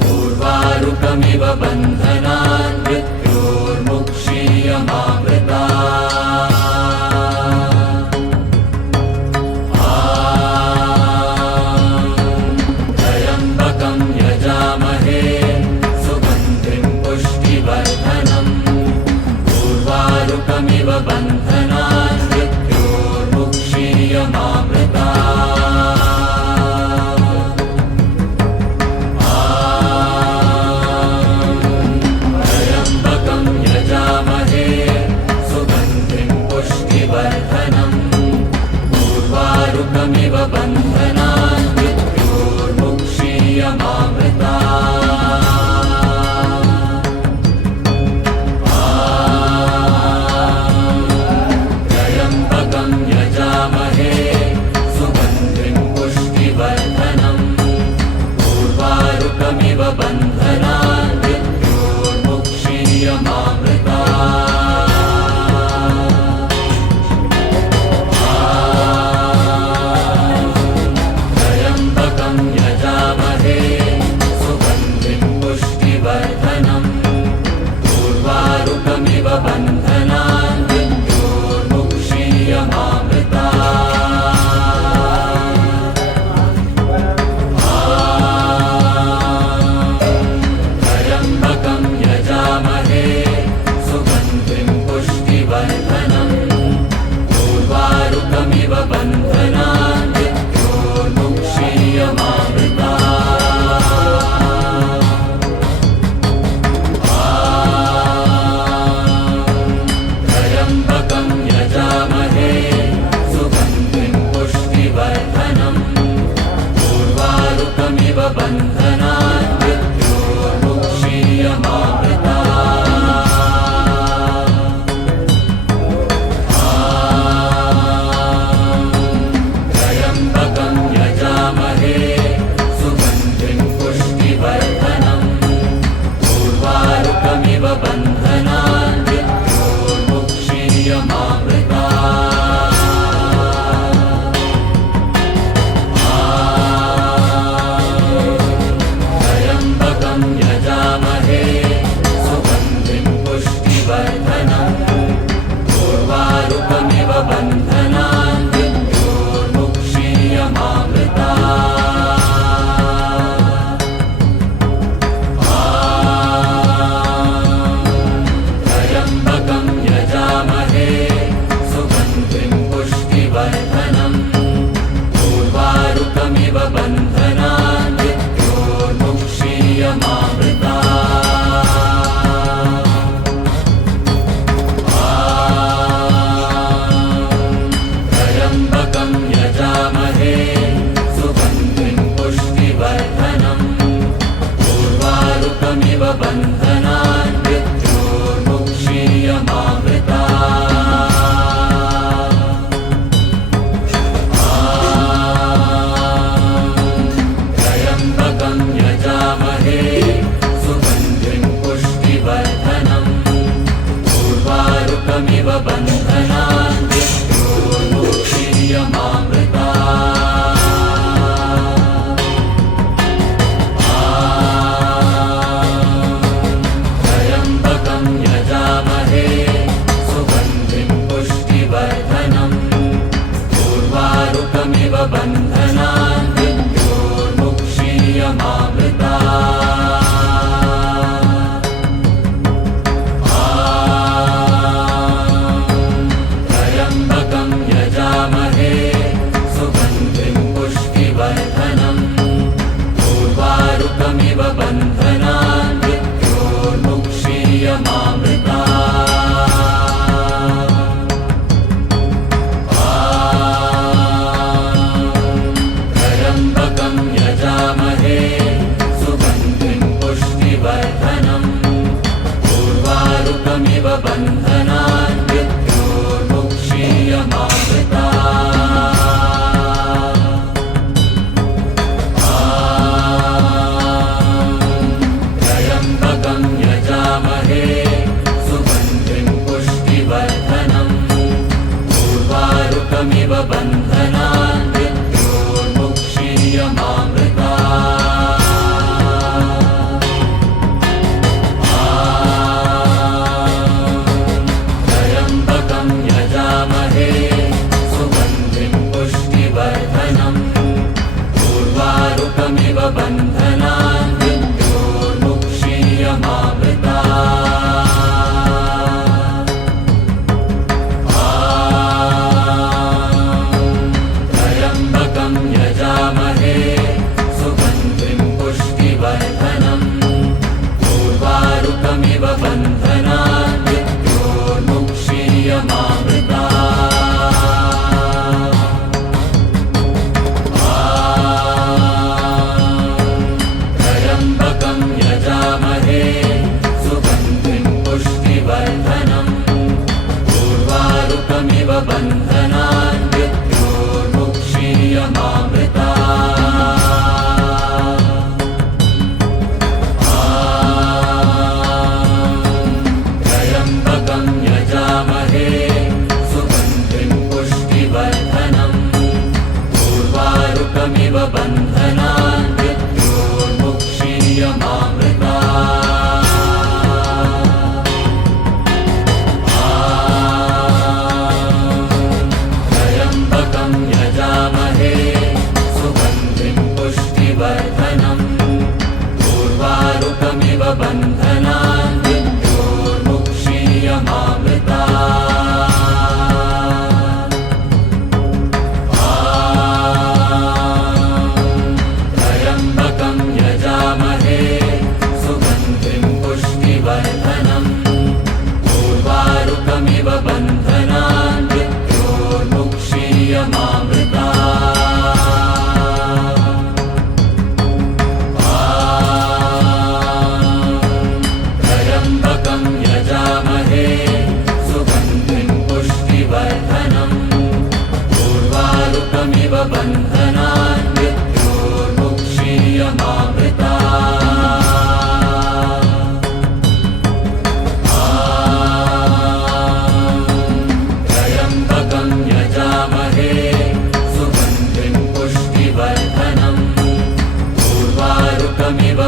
पूर्वारुकमिव बन्धनान् मृत्योर्मुक्षीयमामृता त्र्यम्बकं यजामहे सुगन्धिं पुष्टिवर्धनम् पूर्वारुकमिव बन्धनान् मृत्योर्मुक्षीयमामृता पूर्वारुकमिव बन्धनान् मृत्योर्मुक्षीयमामृता त्र्यम्बकं यजामहे सुगन्धिं पुष्टिवर्धनम् पूर्वारुकमिव बन्धनान् मृत्योर्मुक्षीयमामृता बन्धनान् मृत्योर्मुक्षीयमामृता त्र्यम्बकं यजामहे सुगन्धिं पुष्टिवर्धनम् पूर्वारुकमिव बन्धनान् मृत्योर्मुक्षीयमामृता बन्धनान् मृत्योर्मुक्षीयमामृता त्र्यम्बकं यजामहे सुगन्धिं पुष्टिवर्धनम् पूर्वारुकमिव बन्धनान् मृत्योर्मुक्षीयमामृता बन्धनान् मृत्योर्मुक्षीयमामृता त्र्यम्बकं यजामहे सुगन्धिं पुष्टिवर्धनम् पूर्वारुकमिव बन्धनान् मृत्योर्मुक्षीयमामृता यजामहे सुगन्धिं पुष्टिवर्धनम् पूर्वारुकमिव बन्धनान् मृत्योर्मुक्षीयमामृता त्र्यम्बकं यजामहे सुगन्धिं पुष्टिवर्धनम् पूर्वारुकमिव बन्धनान् मृत्योर्मुक्षीयमामृता बन्धनान् मृत्योर्मुक्षीयमामृतात् त्र्यम्बकं यजामहे सुगन्धिं पुष्टिवर्धनम् उर्वारुकमिव बन्धनान् त्र्यम्बकं यजामहे सुगन्धिं पुष्टिवर्धनम् उर्वारुकमिव बन्धनान् त्र्यम्बकं यजामहे सुगन्धिं पुष्टिवर्धनम् उर्वारुकमिव बन्धनान् त्र्यम्बकं यजामहे सुगन्धिं पुष्टिवर्धनम् उर्वारुकमिव बन्धनान् त्र्यम्बकं यजामहे सुगन्धिं पुष्टिवर्धनम् उर्वारुकमिव बन्धनान् त्र्यम्बकं यजामहे सुगन्धिं पुष्टिवर्धनम् उर्वारुकमिव बन्धनान् त्र्यम्बकं यजामहे सुगन्धिं पुष्टिवर्धनम् उर्वारुकमिव